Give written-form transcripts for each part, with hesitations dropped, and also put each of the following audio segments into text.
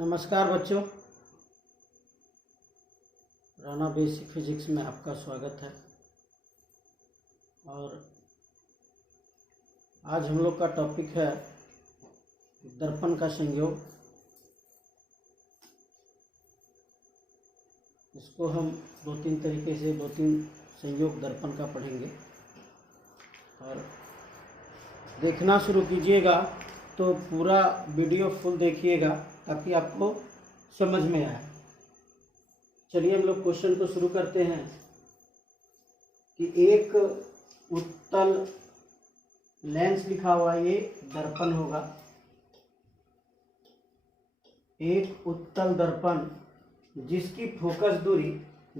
नमस्कार बच्चों, Rana basic physics में आपका स्वागत है। और आज हम लोग का टॉपिक है दर्पण का संयोग। इसको हम दो तीन तरीके से दो तीन संयोग दर्पण का पढ़ेंगे और देखना शुरू कीजिएगा तो पूरा वीडियो फुल देखिएगा ताकि आपको समझ में आए। चलिए हम लोग क्वेश्चन को शुरू करते हैं कि एक उत्तल लेंस लिखा हुआ ये दर्पण होगा। एक उत्तल दर्पण जिसकी फोकस दूरी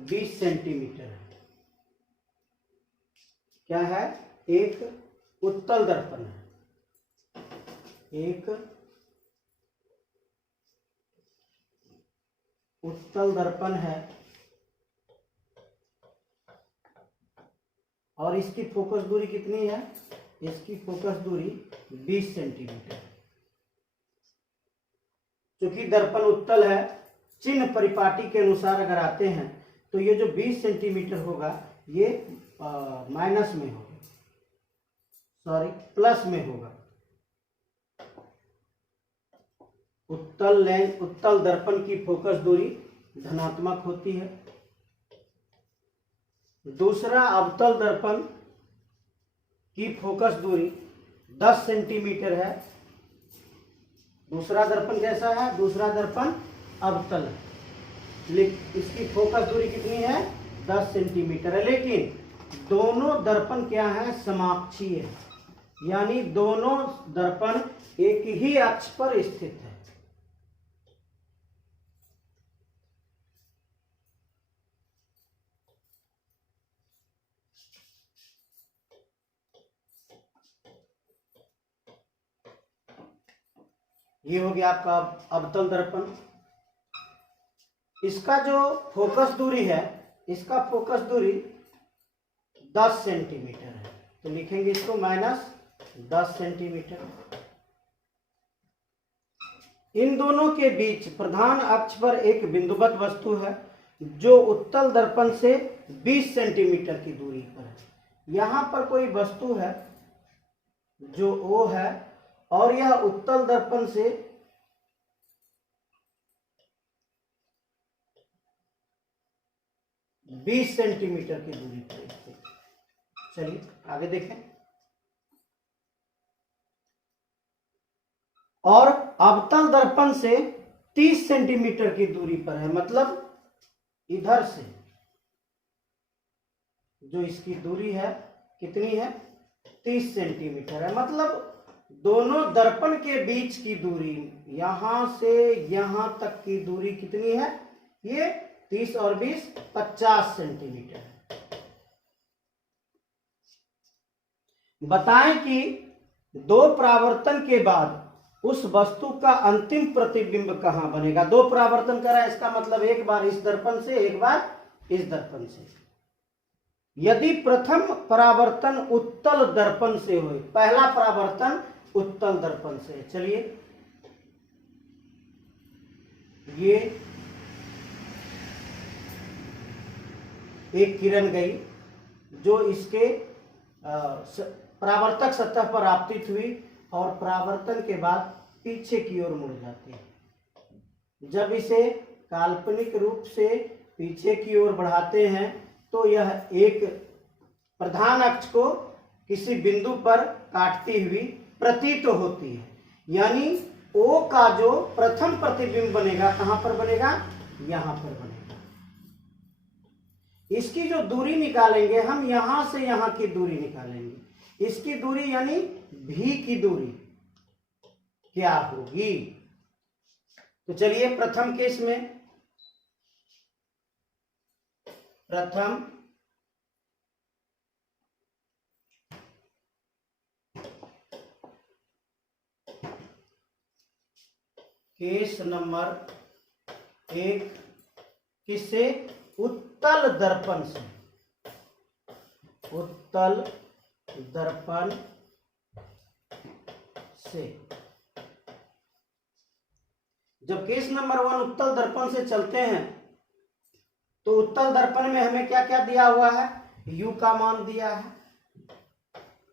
20 सेंटीमीटर है। क्या है? एक उत्तल दर्पण है। एक उत्तल दर्पण है और इसकी फोकस दूरी कितनी है? इसकी फोकस दूरी 20 सेंटीमीटर है। क्योंकि दर्पण उत्तल है, चिन्ह परिपाटी के अनुसार अगर आते हैं तो ये जो 20 सेंटीमीटर होगा ये माइनस में होगा, प्लस में होगा। उत्तल दर्पण की फोकस दूरी धनात्मक होती है। दूसरा, अवतल दर्पण की फोकस दूरी 10 सेंटीमीटर है। दूसरा दर्पण कैसा है? दूसरा दर्पण अवतल है, इसकी फोकस दूरी कितनी है? 10 सेंटीमीटर है। लेकिन दोनों दर्पण क्या है? समाक्षीय है, यानी दोनों दर्पण एक ही अक्ष पर स्थित है। ये हो गया आपका अवतल दर्पण। इसका जो फोकस दूरी है, इसका फोकस दूरी 10 सेंटीमीटर है, तो लिखेंगे इसको -10 सेंटीमीटर। इन दोनों के बीच प्रधान अक्ष पर एक बिंदुवत वस्तु है जो उत्तल दर्पण से 20 सेंटीमीटर की दूरी पर है। यहां पर कोई वस्तु है जो O है और यह उत्तल दर्पण से 20 सेंटीमीटर की दूरी पर स्थित। चलिए आगे देखें। और अवतल दर्पण से 30 सेंटीमीटर की दूरी पर है, मतलब इधर से जो इसकी दूरी है कितनी है? 30 सेंटीमीटर है। मतलब दोनों दर्पण के बीच की दूरी, यहां से यहां तक की दूरी कितनी है? ये 30 और 20 50 सेंटीमीटर है। बताएं कि दो परावर्तन के बाद उस वस्तु का अंतिम प्रतिबिंब कहां बनेगा। दो परावर्तन करा, इसका मतलब एक बार इस दर्पण से, एक बार इस दर्पण से। यदि प्रथम परावर्तन उत्तल दर्पण से हो, पहला परावर्तन उत्तल दर्पण से। चलिए, ये एक किरण गई जो इसके परावर्तक सतह पर आपतित हुई और परावर्तन के बाद पीछे की ओर मुड़ जाती है। जब इसे काल्पनिक रूप से पीछे की ओर बढ़ाते हैं तो यह एक प्रधान अक्ष को किसी बिंदु पर काटती हुई प्रतीत होती है। यानी O का जो प्रथम प्रतिबिंब बनेगा, कहां पर बनेगा? यहां पर बनेगा। इसकी जो दूरी निकालेंगे हम, यहां से यहां की दूरी निकालेंगे। इसकी दूरी यानी V की दूरी क्या होगी? तो चलिए प्रथम केस में, प्रथम केस नंबर 1 किससे? उत्तल दर्पण से। उत्तल दर्पण से जब केस नंबर 1 उत्तल दर्पण से चलते हैं तो उत्तल दर्पण में हमें क्या क्या दिया हुआ है, u का मान दिया है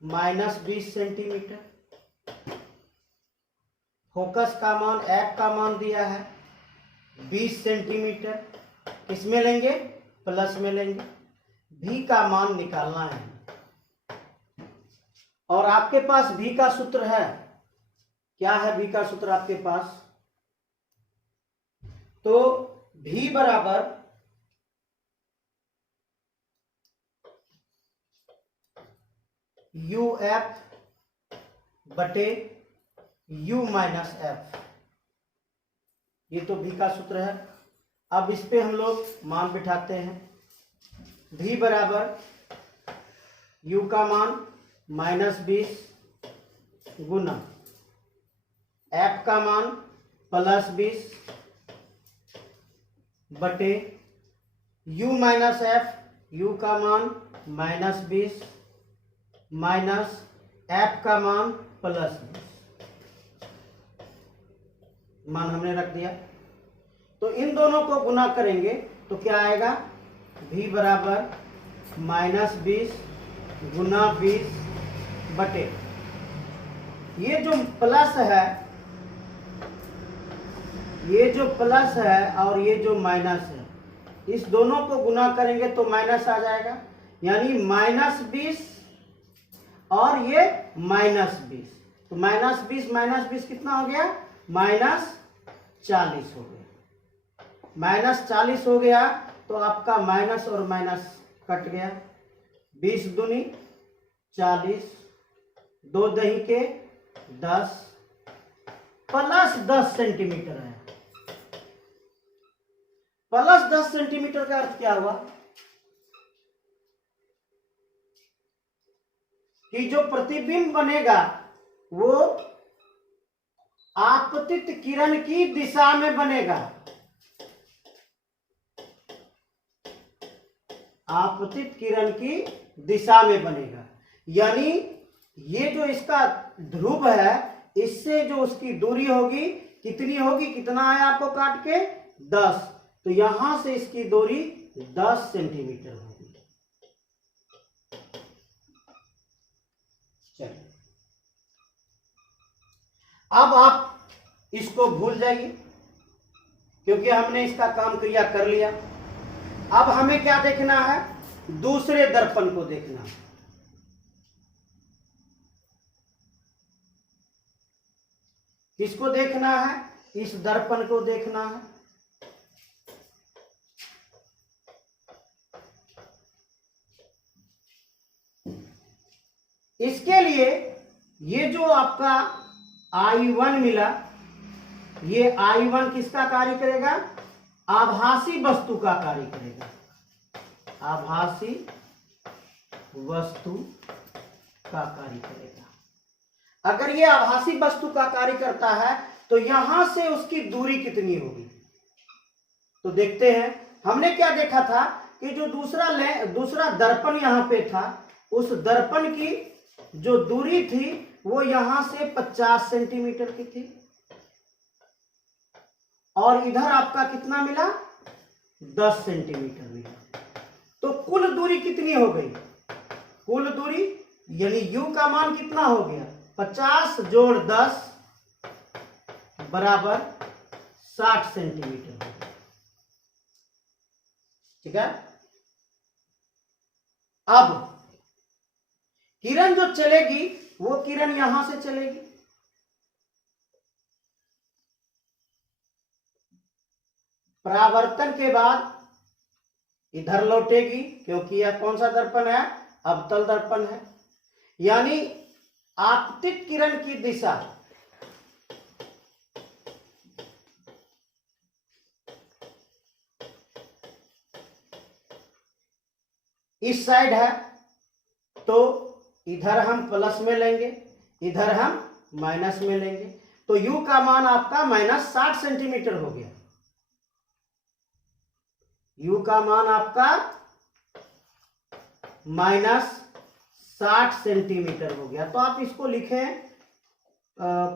-20 सेंटीमीटर, फोकस का मान f का मान दिया है 20 सेंटीमीटर, किसमें लेंगे, प्लस में लेंगे, v का मान निकालना है। और आपके पास v का सूत्र है, क्या है v का सूत्र आपके पास, तो v बराबर UF बटे U माइनस एफ, ये तो v का सूत्र है। अब इस पे हम लोग मान बिठाते हैं, v बराबर u का मान -20 गुना f का मान +20 बटे u माइनस एफ, u का मान -20 माइनस f का मान +20, मान हमने रख दिया। तो इन दोनों को गुना करेंगे तो क्या आएगा, v बराबर -20 गुना 20 बटे, ये जो प्लस है, ये जो प्लस है और ये जो माइनस है, इस दोनों को गुना करेंगे तो माइनस आ जाएगा, यानी -20 और ये -20, तो -20 कितना हो गया, -40 हो गया। -40 हो गया तो आपका माइनस और माइनस कट गया, 20 दूनी 40, 2 दही के 10, +10 सेंटीमीटर है। +10 सेंटीमीटर का अर्थ क्या हुआ कि जो प्रतिबिंब बनेगा वो आपतित किरण की दिशा में बनेगा, आपतित किरण की दिशा में बनेगा, यानी ये जो इसका ध्रुव है इससे जो उसकी दूरी होगी कितनी होगी, कितना आया आपको काट के 10, तो यहां से इसकी दूरी 10 सेंटीमीटर होगी। चलिए अब आप इसको भूल जाइए क्योंकि हमने इसका काम क्रिया कर लिया। अब हमें क्या देखना है, दूसरे दर्पण को देखना है। किसको देखना है, इस दर्पण को देखना है। इसके लिए ये जो आपका I1 मिला, ये I1 किसका कार्य करेगा, आभासी वस्तु का कार्य करेगा, आभासी वस्तु का कार्य करेगा। अगर ये आभासी वस्तु का कार्य करता है तो यहां से उसकी दूरी कितनी होगी, तो देखते हैं। हमने क्या देखा था कि जो दूसरा दर्पण यहां पे था, उस दर्पण की जो दूरी थी वो यहां से 50 सेंटीमीटर की थी और इधर आपका कितना मिला, 10 सेंटीमीटर मिला। तो कुल दूरी कितनी हो गई, कुल दूरी यानी u का मान कितना हो गया, 50 जोड़ 10 बराबर 60 सेंटीमीटर हो गया। ठीक है। अब किरण जो चलेगी वो किरण यहां से चलेगी, परावर्तन के बाद इधर लौटेगी क्योंकि यह कौन सा दर्पण है, अवतल दर्पण है, यानी आपतित किरण की दिशा इस साइड है, तो इधर हम प्लस में लेंगे, इधर हम माइनस में लेंगे, तो u का मान आपका -60 सेंटीमीटर हो गया, u का मान आपका -60 सेंटीमीटर हो गया। तो आप इसको लिखें,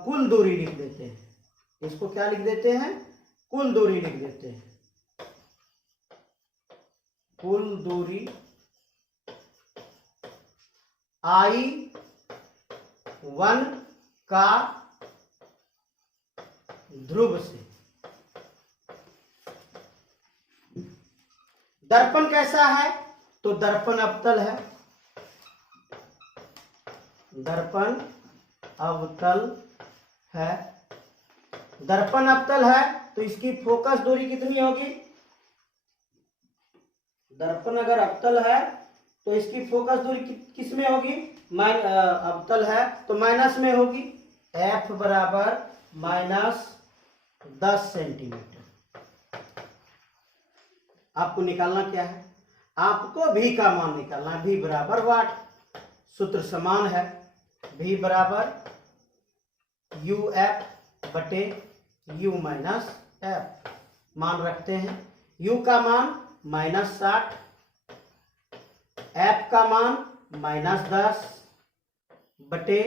कुल दूरी लिख देते हैं, इसको क्या लिख देते हैं, कुल दूरी लिख देते हैं। कुल दूरी I1 का ध्रुव से। दर्पण कैसा है, तो दर्पण अवतल है। दर्पण अवतल है। दर्पण अवतल है तो इसकी फोकस दूरी कितनी होगी, दर्पण अगर अवतल है तो इसकी फोकस दूरी किस में होगी, अवतल है तो माइनस में होगी। F बराबर -10 सेंटीमीटर। आपको निकालना क्या है, आपको V का मान निकालना है। V बराबर वाट, सूत्र समान है। V बराबर UF बटे U माइनस F। मान रखते हैं, U का मान -60, F का मान -10 बटे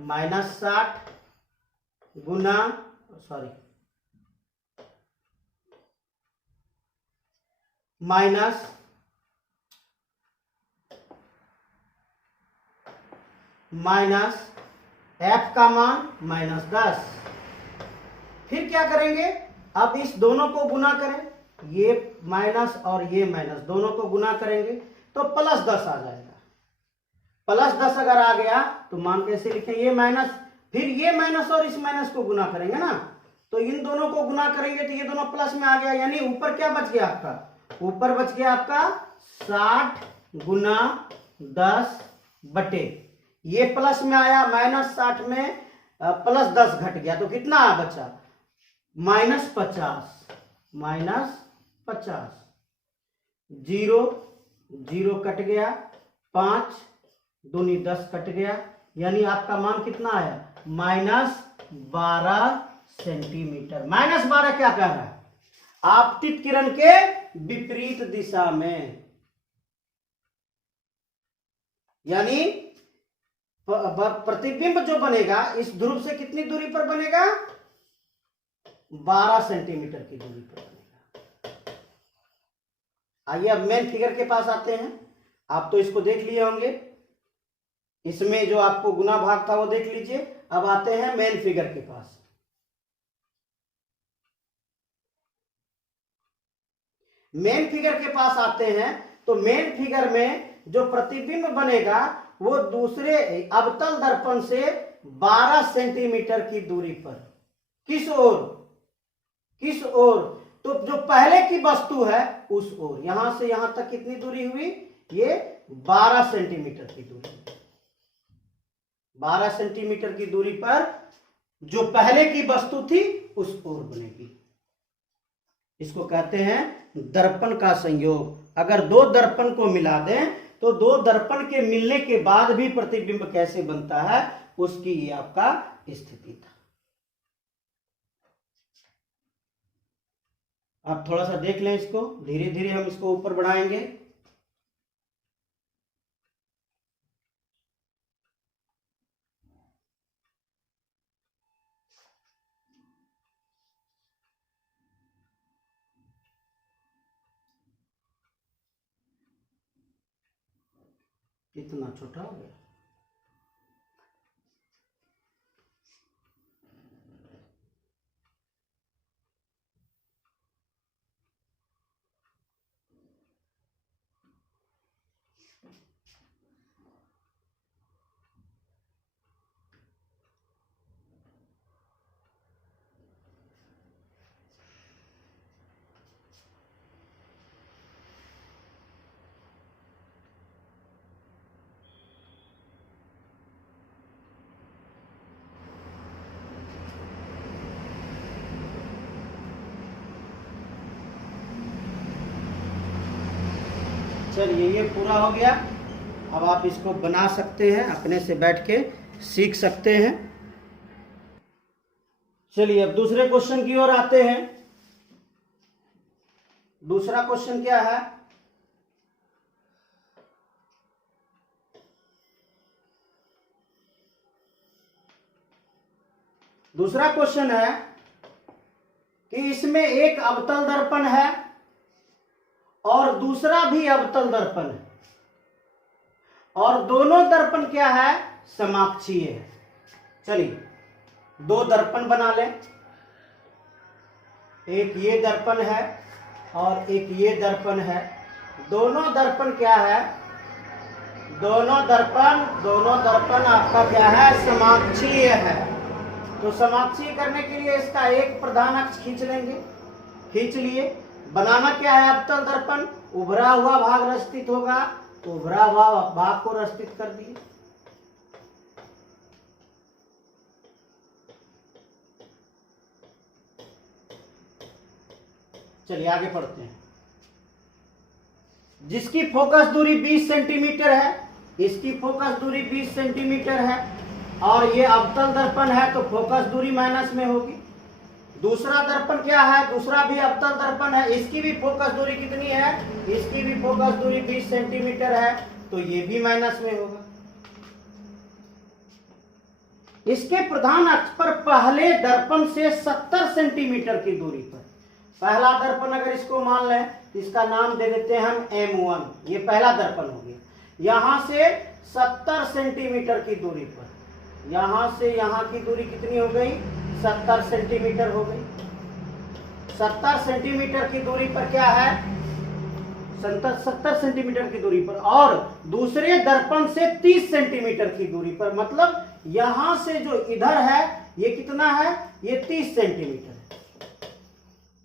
-60 गुना माइनस F का मान -10। फिर क्या करेंगे, अब इस दोनों को गुना करें, ये माइनस और ये माइनस दोनों को गुना करेंगे तो +10 आ जाएगा। +10 अगर आ गया तो मान कैसे लिखें, ये माइनस, फिर ये माइनस और इस माइनस को गुना करेंगे ना, तो इन दोनों को गुना करेंगे तो ये दोनों प्लस में आ गया, यानी ऊपर क्या बच गया आपका, ऊपर बच गया आपका 60 गुना 10 बटे, ये प्लस में आया, -60 में +10 घट गया तो कितना बचा, -50। जीरो जीरो कट गया, 5 दूनी 10 कट गया, यानी आपका मान कितना आया, -12 सेंटीमीटर। -12 क्या कह रहा है, आपतित किरण के विपरीत दिशा में, यानी प्रतिबिंब जो बनेगा इस ध्रुव से कितनी दूरी पर बनेगा, 12 सेंटीमीटर की दूरी पर बनेगा। आइए अब मेन फिगर के पास आते हैं। आप तो इसको देख लिए होंगे, इसमें जो आपको गुना भाग था वो देख लीजिए। अब आते हैं मेन फिगर के पास। मेन फिगर के पास आते हैं तो मेन फिगर में जो प्रतिबिंब बनेगा वो दूसरे अवतल दर्पण से 12 सेंटीमीटर की दूरी पर, किस ओर, तो जो पहले की वस्तु है उस ओर, यहां से यहां तक कितनी दूरी हुई, ये 12 सेंटीमीटर की दूरी, 12 सेंटीमीटर की दूरी पर जो पहले की वस्तु थी उस ओर बनेगी। इसको कहते हैं दर्पण का संयोग। अगर दो दर्पण को मिला दें तो दो दर्पण के मिलने के बाद भी प्रतिबिंब कैसे बनता है, उसकी ये आपका स्थिति था। आप थोड़ा सा देख लें इसको, धीरे धीरे हम इसको ऊपर बढ़ाएंगे। इतना छोटा हो गया, चलिए ये पूरा हो गया। अब आप इसको बना सकते हैं, अपने से बैठ के सीख सकते हैं। चलिए अब दूसरे क्वेश्चन की ओर आते हैं। दूसरा क्वेश्चन क्या है, दूसरा क्वेश्चन है कि इसमें एक अवतल दर्पण है और दूसरा भी अवतल दर्पण है, और दोनों दर्पण क्या है, समाक्षीय है। चलिए दो दर्पण बना लें, एक ये दर्पण है और एक ये दर्पण है। दोनों दर्पण क्या है, दोनों दर्पण आपका क्या है, समाक्षीय है। तो समाक्षीय करने के लिए इसका एक प्रधान अक्ष खींच लेंगे, खींच लिए। बनाना क्या है, अवतल दर्पण, उभरा हुआ भाग रस्तित होगा, उभरा हुआ भाग को रस्तित कर दिए। चलिए आगे पढ़ते हैं। जिसकी फोकस दूरी 20 सेंटीमीटर है, इसकी फोकस दूरी 20 सेंटीमीटर है, और ये अवतल दर्पण है तो फोकस दूरी माइनस में होगी। दूसरा दर्पण क्या है, दूसरा भी अवतल दर्पण है, इसकी भी फोकस दूरी कितनी है, इसकी भी फोकस दूरी 20 सेंटीमीटर है, तो ये भी माइनस में होगा। इसके प्रधान अक्ष पर पहले दर्पण से 70 सेंटीमीटर की दूरी पर, पहला दर्पण अगर इसको मान लें तो इसका नाम दे देते हैं हम M1, ये पहला दर्पण हो गया। यहां से 70 सेंटीमीटर की दूरी पर, यहां से यहां की दूरी कितनी हो गई, 70 सेंटीमीटर हो गई। 70 सेंटीमीटर की दूरी पर क्या है, 70 सेंटीमीटर की दूरी पर, और दूसरे दर्पण से 30 सेंटीमीटर की दूरी पर, मतलब यहां से जो इधर है ये कितना है, ये 30 सेंटीमीटर,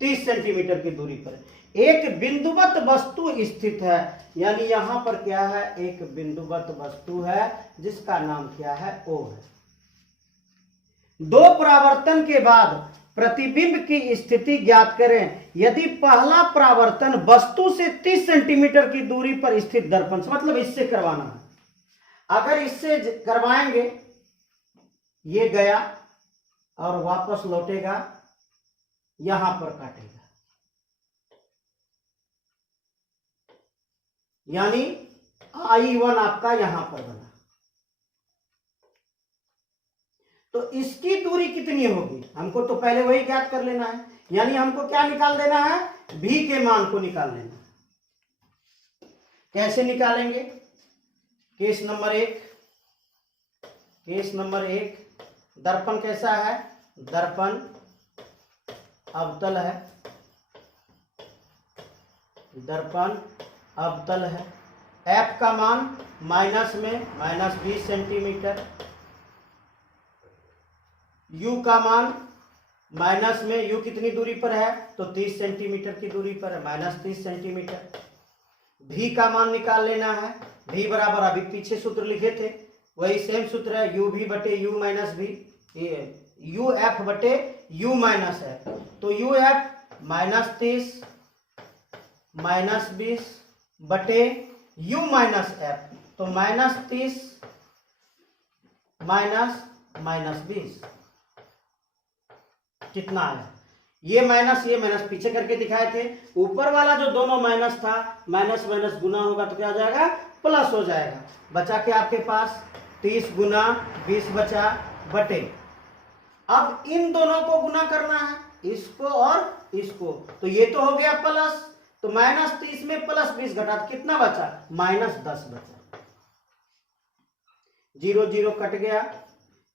30 सेंटीमीटर की दूरी पर एक बिंदुवत वस्तु स्थित है। यानी यहां पर क्या है, एक बिंदुवत वस्तु है जिसका नाम क्या है, O है। दो परावर्तन के बाद प्रतिबिंब की स्थिति ज्ञात करें। यदि पहला परावर्तन वस्तु से 30 सेंटीमीटर की दूरी पर स्थित दर्पण से, मतलब इससे करवाना है, अगर इससे करवाएंगे, ये गया और वापस लौटेगा, यहां पर काटेगा, यानी I1 आपका यहां पर बना। तो इसकी दूरी कितनी होगी, हमको तो पहले वही ज्ञात कर लेना है। यानी हमको क्या निकाल देना है, V के मान को निकाल लेना है। कैसे निकालेंगे, केस नंबर 1, केस नंबर 1, दर्पण कैसा है, दर्पण अवतल है, दर्पण अवतल है। F का मान माइनस में -20 सेंटीमीटर, U का मान माइनस में, U कितनी दूरी पर है, तो 30 सेंटीमीटर की दूरी पर है, -30 सेंटीमीटर। V का मान निकाल लेना है, V बराबर अभी पीछे सूत्र लिखे थे वही सेम सूत्र है, UV बटे U माइनस V, UF बटे U माइनस F। तो UF -30 -20 बटे U माइनस F, तो -30 -20 कितना है, ये माइनस पीछे करके दिखाए थे। ऊपर वाला जो दोनों माइनस था, माइनस माइनस गुना होगा तो क्या हो जाएगा, प्लस हो जाएगा। बचा के आपके पास 30 गुना 20 बचा बटे, अब इन दोनों को गुना करना है, इसको और इसको, तो ये तो हो गया प्लस, तो -30 में +20 घटा तो कितना बचा, -10 बचा। 0 0 कट गया,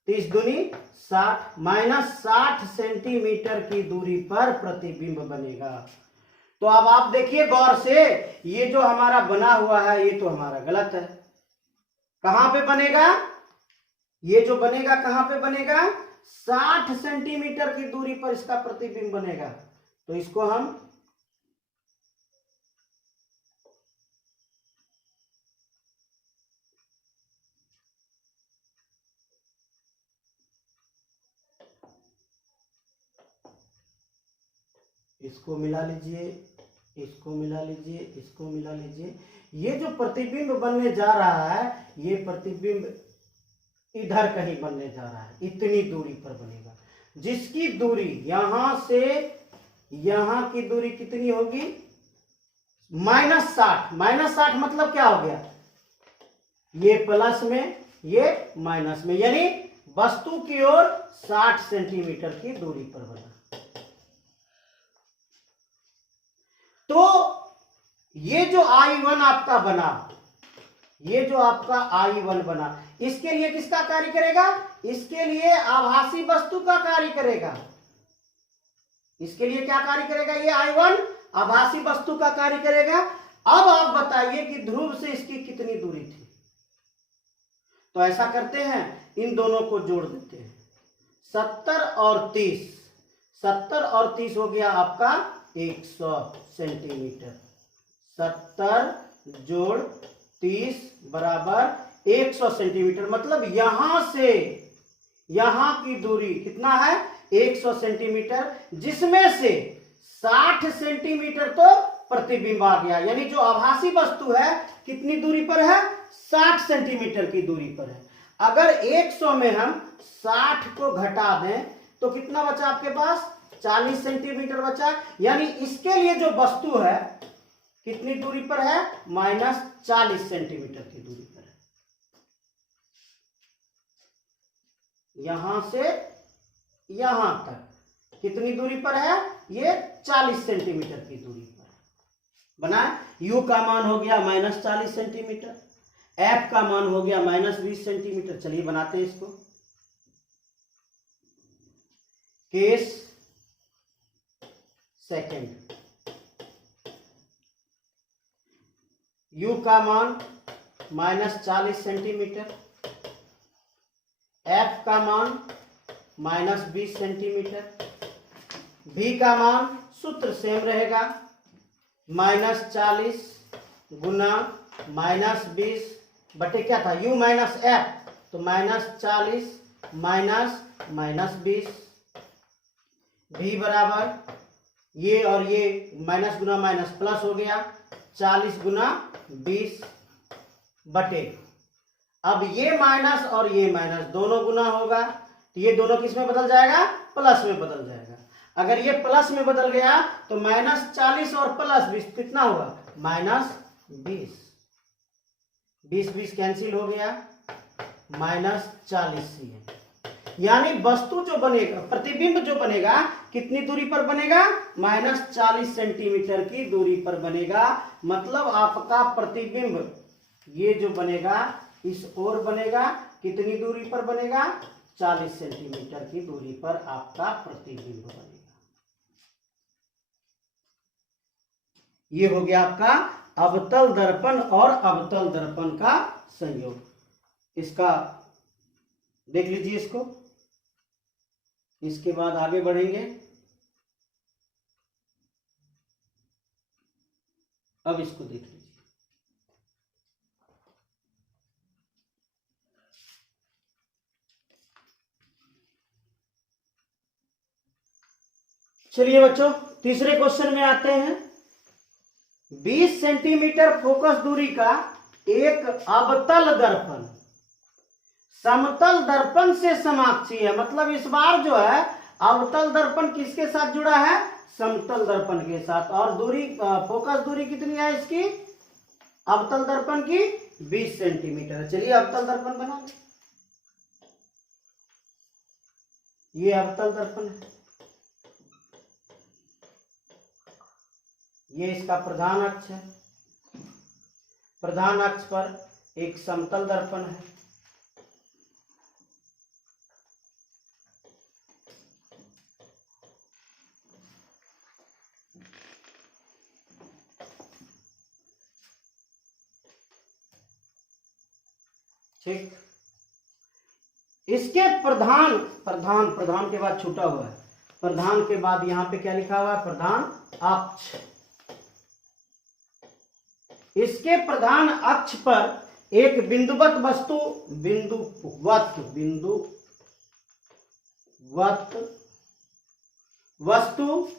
30 दूनी 60, -60 सेंटीमीटर की दूरी पर प्रतिबिंब बनेगा। तो अब आप देखिए गौर से, ये जो हमारा बना हुआ है ये तो हमारा गलत है। कहां पे बनेगा, ये जो बनेगा कहां पे बनेगा, 60 सेंटीमीटर की दूरी पर इसका प्रतिबिंब बनेगा। तो इसको हम इसको मिला लीजिए, इसको मिला लीजिए, इसको मिला लीजिए। ये जो प्रतिबिंब बनने जा रहा है, ये प्रतिबिंब इधर कहीं बनने जा रहा है, इतनी दूरी पर बनेगा, जिसकी दूरी यहां से यहां की दूरी कितनी होगी, -60। -60 मतलब क्या हो गया, ये प्लस में ये माइनस में, यानी वस्तु की ओर 60 सेंटीमीटर की दूरी पर बना। तो ये जो I1 आपका बना, ये जो आपका I1 बना, इसके लिए किसका कार्य करेगा? इसके लिए आभासी वस्तु का कार्य करेगा। इसके लिए क्या कार्य करेगा? ये I1 आभासी वस्तु का कार्य करेगा। अब आप बताइए कि ध्रुव से इसकी कितनी दूरी थी। तो ऐसा करते हैं, इन दोनों को जोड़ देते हैं। 70 और 30, 70 और 30 हो गया आपका 100 सेंटीमीटर। 70 जोड़ 30 बराबर 100 सेंटीमीटर। मतलब यहां से यहां की दूरी कितना है? 100 सेंटीमीटर, जिसमें से 60 सेंटीमीटर तो प्रतिबिंब आ गया। यानी जो आभासी वस्तु है कितनी दूरी पर है? 60 सेंटीमीटर की दूरी पर है। अगर 100 में हम 60 को घटा दें तो कितना बचा आपके पास? 40 सेंटीमीटर बचा। यानी इसके लिए जो वस्तु है कितनी दूरी पर है? -40 सेंटीमीटर की दूरी पर है। यहां से यहां तक कितनी दूरी पर है? ये 40 सेंटीमीटर की दूरी पर बना। U का मान हो गया -40 सेंटीमीटर, F का मान हो गया -20 सेंटीमीटर। चलिए बनाते हैं इसको। केस सेकंड, U का मान -40 सेंटीमीटर, F का मान -20 सेंटीमीटर, V का मान सूत्र सेम रहेगा, -40 गुना -20 बटे क्या था? U माइनस F, तो -40 -20। V बराबर ये और ये माइनस गुना माइनस प्लस हो गया, 40 गुना 20 बटे, अब ये माइनस और ये माइनस दोनों गुना होगा, तो ये दोनों किस में बदल जाएगा? प्लस में बदल जाएगा। अगर ये प्लस में बदल गया तो -40 और +20 कितना हुआ? -20। 20 कैंसिल हो गया, -40 है। यानी वस्तु जो बनेगा, प्रतिबिंब जो बनेगा कितनी दूरी पर बनेगा? -40 सेंटीमीटर की दूरी पर बनेगा। मतलब आपका प्रतिबिंब ये जो बनेगा इस ओर बनेगा, कितनी दूरी पर बनेगा? 40 सेंटीमीटर की दूरी पर आपका प्रतिबिंब बनेगा। ये हो गया आपका अवतल दर्पण और अवतल दर्पण का संयोग। इसका देख लीजिए इसको, इसके बाद आगे बढ़ेंगे। अब इसको देख लीजिए। चलिए बच्चों तीसरे क्वेश्चन में आते हैं। 20 सेंटीमीटर फोकस दूरी का एक अवतल दर्पण समतल दर्पण से समाक्षी है। मतलब इस बार जो है अवतल दर्पण किसके साथ जुड़ा है? समतल दर्पण के साथ। और दूरी, फोकस दूरी कितनी है इसकी? अवतल दर्पण की 20 सेंटीमीटर। चलिए अवतल दर्पण बना लें। ये अवतल दर्पण है, ये इसका प्रधान अक्ष है। प्रधान अक्ष पर एक समतल दर्पण है, ठीक। इसके प्रधान के बाद छूटा हुआ है, प्रधान के बाद यहां पे क्या लिखा हुआ है? प्रधान अक्ष। इसके प्रधान अक्ष पर एक बिंदुवत वस्तु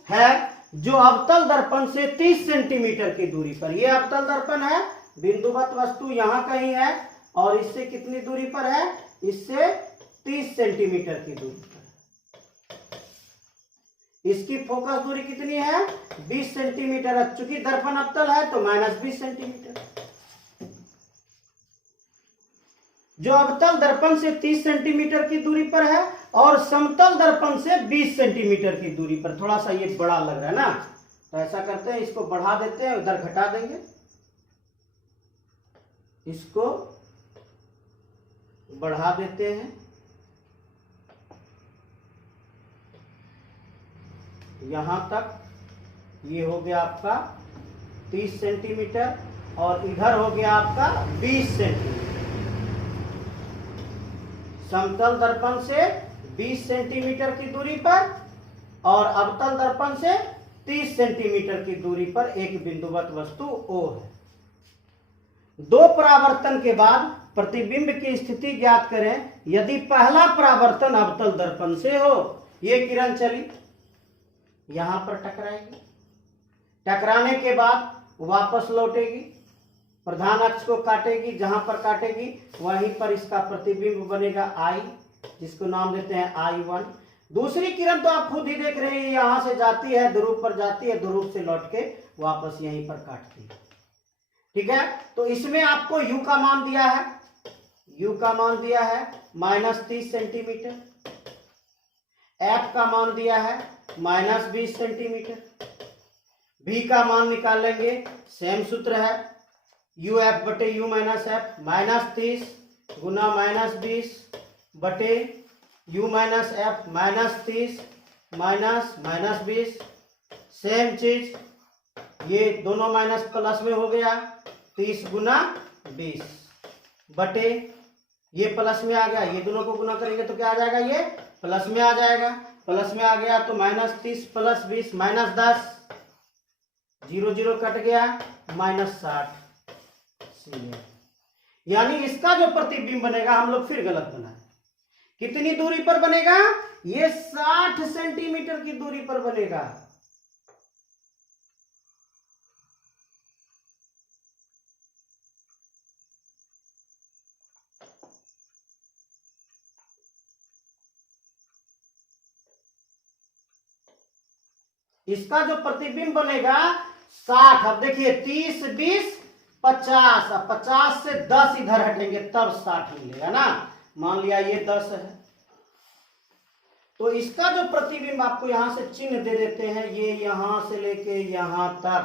है जो अवतल दर्पण से 30 सेंटीमीटर की दूरी पर, यह अवतल दर्पण है, बिंदुवत वस्तु यहां कहीं है और इससे कितनी दूरी पर है? इससे 30 सेंटीमीटर की दूरी पर। इसकी फोकस दूरी कितनी है? 20 सेंटीमीटर। चूंकि दर्पण अवतल है तो -20 सेंटीमीटर। जो अवतल दर्पण से 30 सेंटीमीटर की दूरी पर है और समतल दर्पण से 20 सेंटीमीटर की दूरी पर। थोड़ा सा ये बड़ा लग रहा है ना, तो ऐसा करते हैं, इसको बढ़ा देते हैं, उधर घटा देंगे, इसको बढ़ा देते हैं, यहां तक। ये हो गया आपका 30 सेंटीमीटर और इधर हो गया आपका 20 सेंटीमीटर। समतल दर्पण से 20 सेंटीमीटर की दूरी पर और अवतल दर्पण से 30 सेंटीमीटर की दूरी पर एक बिंदुवत वस्तु O है। दो परावर्तन के बाद प्रतिबिंब की स्थिति ज्ञात करें। यदि पहला परावर्तन अवतल दर्पण से हो, ये किरण चली, यहां पर टकराएगी, टकराने के बाद वापस लौटेगी, प्रधान अक्ष को काटेगी, जहां पर काटेगी वहीं पर इसका प्रतिबिंब बनेगा I, जिसको नाम देते हैं I1। दूसरी किरण तो आप खुद ही देख रहे हैं, यहां से जाती है, ध्रुव पर जाती है, ध्रुव से लौट के वापस यहीं पर काटती है। ठीक है, तो इसमें आपको U का मान दिया है, U का मान दिया है -30 सेंटीमीटर, F का मान दिया है -20 सेंटीमीटर, V का मान निकालेंगे, सेम सूत्र है UF बटे U माइनस F, -30 गुना -20 बटे U माइनस F, -30 -20, सेम चीज, ये दोनों माइनस प्लस में हो गया, 30 गुना 20 बटे, ये प्लस में आ गया, ये दोनों को गुना करेंगे तो क्या आ जाएगा, ये प्लस में आ जाएगा, प्लस में आ गया तो -30 + 20 -10, 0 0 कट गया, -60। यानी इसका जो प्रतिबिंब बनेगा, हम लोग फिर गलत बनाए, कितनी दूरी पर बनेगा, ये 60 सेंटीमीटर की दूरी पर बनेगा। इसका जो प्रतिबिंब बनेगा 60। अब देखिए 30 20 50, अब 50 से 10 इधर हटेंगे तब 60 मिलेगा ना। मान लिया ये 10 है, तो इसका जो प्रतिबिंब आपको यहां से चिन्ह दे देते हैं, ये यहां से लेके यहां तक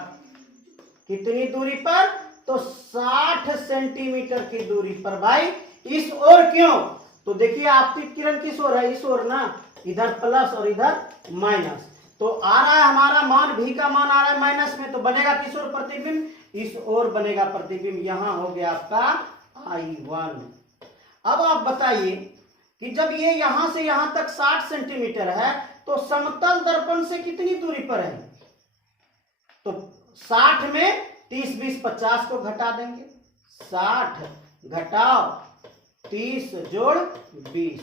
कितनी दूरी पर, तो 60 सेंटीमीटर की दूरी पर। भाई इस ओर क्यों, तो देखिए आपतित किरण किस ओर है, इस ओर ना, इधर प्लस और इधर माइनस, तो आ रहा है हमारा मान, भी का मान आ रहा है माइनस में, तो बनेगा किस ओर प्रतिबिंब, इस ओर बनेगा प्रतिबिंब। यहां हो गया आपका I1। अब आप बताइए कि जब ये यहां से यहां तक 60 सेंटीमीटर है, तो समतल दर्पण से कितनी दूरी पर है, तो 60 में 30 20 50 को घटा देंगे, 60 घटाओ 30 जोड़ 20,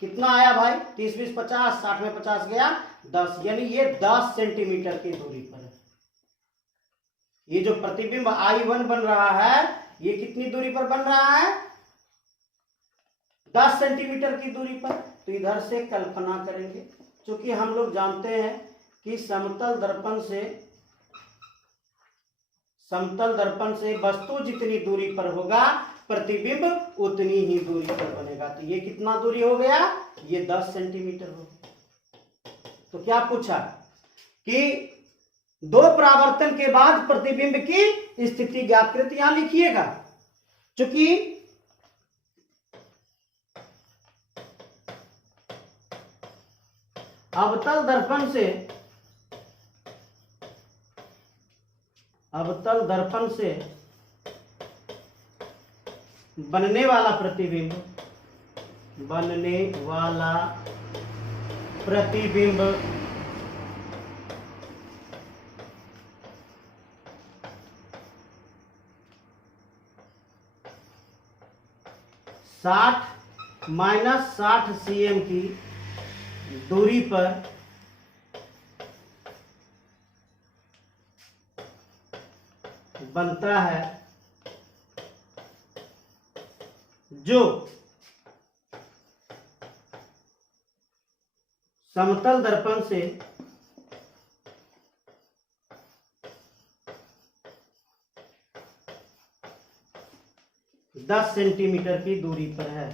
कितना आया भाई, 30 20 50, 60 में 50 गया 10, यानी ये 10 सेंटीमीटर की दूरी पर है। ये जो प्रतिबिंब I1 बन रहा है, ये कितनी दूरी पर बन रहा है, 10 सेंटीमीटर की दूरी पर। तो इधर से कल्पना करेंगे, क्योंकि हम लोग जानते हैं कि समतल दर्पण से वस्तु जितनी दूरी पर होगा, प्रतिबिंब उतनी ही दूरी पर बनेगा। तो ये कितना दूरी हो गया, ये 10 सेंटीमीटर हो गया। तो क्या पूछा कि दो परावर्तन के बाद प्रतिबिंब की स्थिति ज्ञात करें, यहां लिखिएगा, चूंकि अवतल दर्पण से बनने वाला प्रतिबिंब 60 - 60 cm की दूरी पर बनता है, जो समतल दर्पण से 10 सेंटीमीटर की दूरी पर है।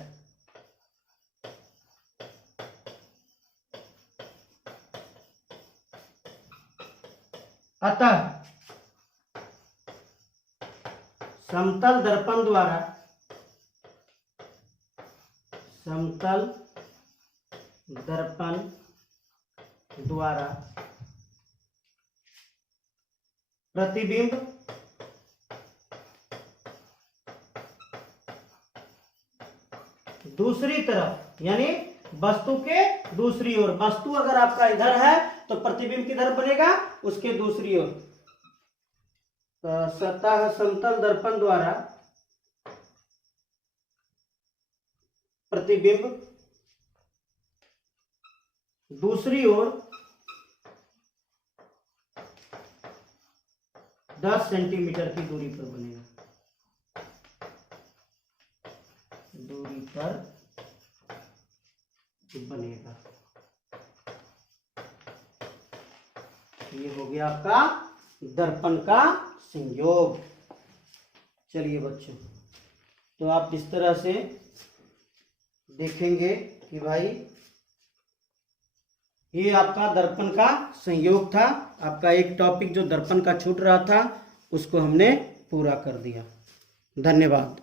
अतः समतल दर्पण द्वारा प्रतिबिंब दूसरी तरफ, यानी वस्तु के दूसरी ओर, वस्तु अगर आपका इधर है तो प्रतिबिंब किधर बनेगा, उसके दूसरी ओर। तो सतह समतल दर्पण द्वारा प्रतिबिंब दूसरी ओर 10 सेंटीमीटर की दूरी पर बनेगा, ये हो गया आपका दर्पण का संयोग। चलिए बच्चों, तो आप इस तरह से देखेंगे कि भाई ये आपका दर्पण का संयोग था। आपका एक टॉपिक जो दर्पण का छूट रहा था उसको हमने पूरा कर दिया। धन्यवाद।